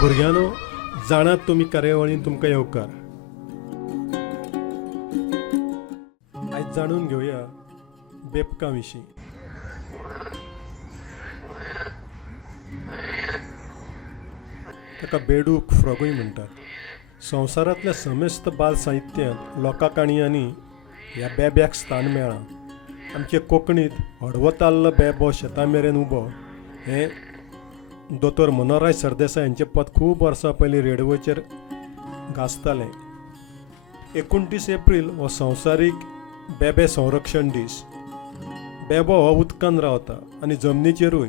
भुरग्यानो, जाणात तुमी कार्यावळीन तुमकां येवकार. आयज जाणून घेवया बेबकां विशीं. ताका बेडूक फ्रॉगूय म्हणटात. संवसारांतल्या समेस्त बाल साहित्यांत लोककाणयांनी ह्या बेब्याक स्थान मेळ्ळां. आमचे कोंकणींत हडवोताल्लो बेबो शेतां मेरेन उबो हें दोतोर मनोहरराय सरदेसाय हांचें पद खूब वर्सां पयलीं रेडिओचेर गाजतालें. 29 एप्रील हो संवसारीक बेबे संरक्षण दीस. बेबो हो उदकांत रावता आनी जमनीचेरूय.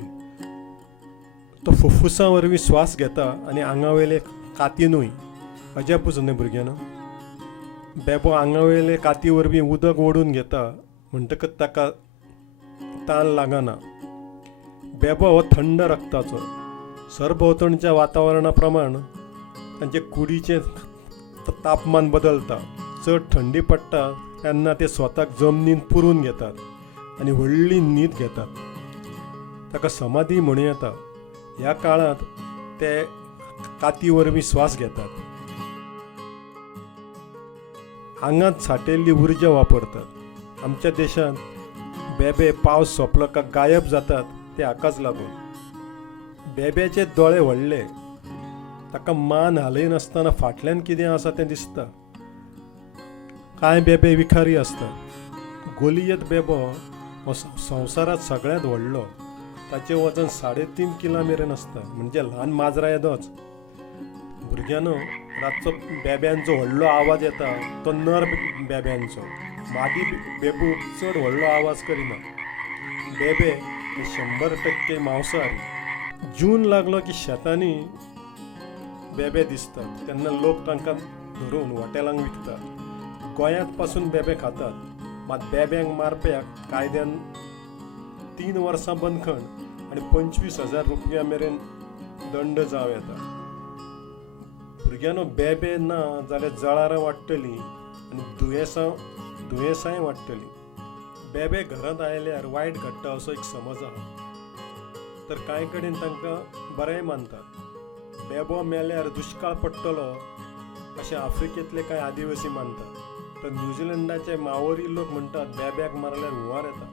तो फुफ्फुसां वरवीं स्वास घेता आनी आंगावेले कातीनूय. अजापूच न्ही भुरग्यानो. बेबो आंगावेले काती वरवीं उदक ओडून घेता म्हणटकच ताका तान लागना. बेबो हो थंड रक्ताचो. सरभोंवतणच्या वातावरणा प्रमाण तांचे कुडीचें तापमान बदलता. चड थंडी पडटा तेन्ना ते स्वताक जमनीन पुरून घेतात आनी व्हडली न्हीद घेतात. ताका समाधी म्हणूं येता. ह्या काळांत ते काती वरवीं स्वास घेतात. आंगांत सांठयल्ली उर्जा वापरतात. आमच्या देशांत बेबे पावस सोंपलो काय गायब जातात ते हाकाच लागून. बेब्याचे दोळे व्हडले. ताका मान हालयनासतना फाटल्यान कितें आसा तें दिसता. कांय बेबे विखारी आसतात. गोलियत बेबो हो संवसारांत सगळ्यांत व्हडलो. ताचें वजन 3.5 किलो मेरेन आसता, म्हणजे ल्हान माजरा येदोच. भुरग्यानो, रातचो बेब्यांचो व्हडलो आवाज येता तो नर बेब्यांचो. मादी बेबूक चड व्हडलो आवाज करिना. बेबे हे 100% मांसाहारी. जून लागलो की शेतांनी बेबे दिसतात तेन्ना लोक तांकां धरून हॉटेलांक विकतात. गोंयांत पासून बेबे खातात. मात बेब्यांक मारप्याक कायद्यान 3 वर्सां बंदखण आनी 25,000 रुपया मेरेन दंड जावं येता. भुरग्यानो, बेबे ना जाल्यार जळारां वाडटलीं आनी दुयेंसांय वाडटलीं. बेबे घरांत आयल्यार वायट घडटा असो एक समज आसा. तर कांय कडेन तांकां बरेंय मानतात. बेबो मेल्यार दुश्काळ पडटलो अशें आफ्रिकेंतले कांय आदिवासी मानतात. तर न्यूझीलंडाचे माओरी लोक म्हणटात बेब्याक मारल्यार हुंवार येता.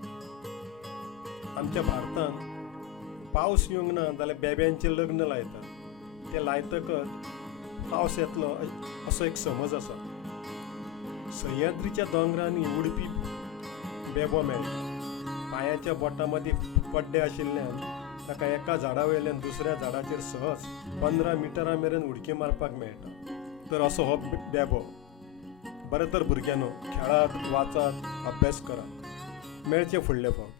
आमच्या भारतांत पावस येवंक ना जाल्यार बेब्यांचें लग्न लायतात. ते लायतकच पावस येतलो असो एक समज आसा. सह्याद्रीच्या दोंगरांनी उडपी बेबो मेळटा. पांयाच्या बोटां मदीं पड्डे आशिल्ल्यान ताका एका झाडा वयल्यान दुसऱ्या झाडाचेर सहज 15 मिटरां मेरेन उडकी मारपाक मेळटा. तर असो हो बेबो. बरें तर भुरग्यानो, खेळात, वाचात, अभ्यास करात. मेळचे फुडले फावट.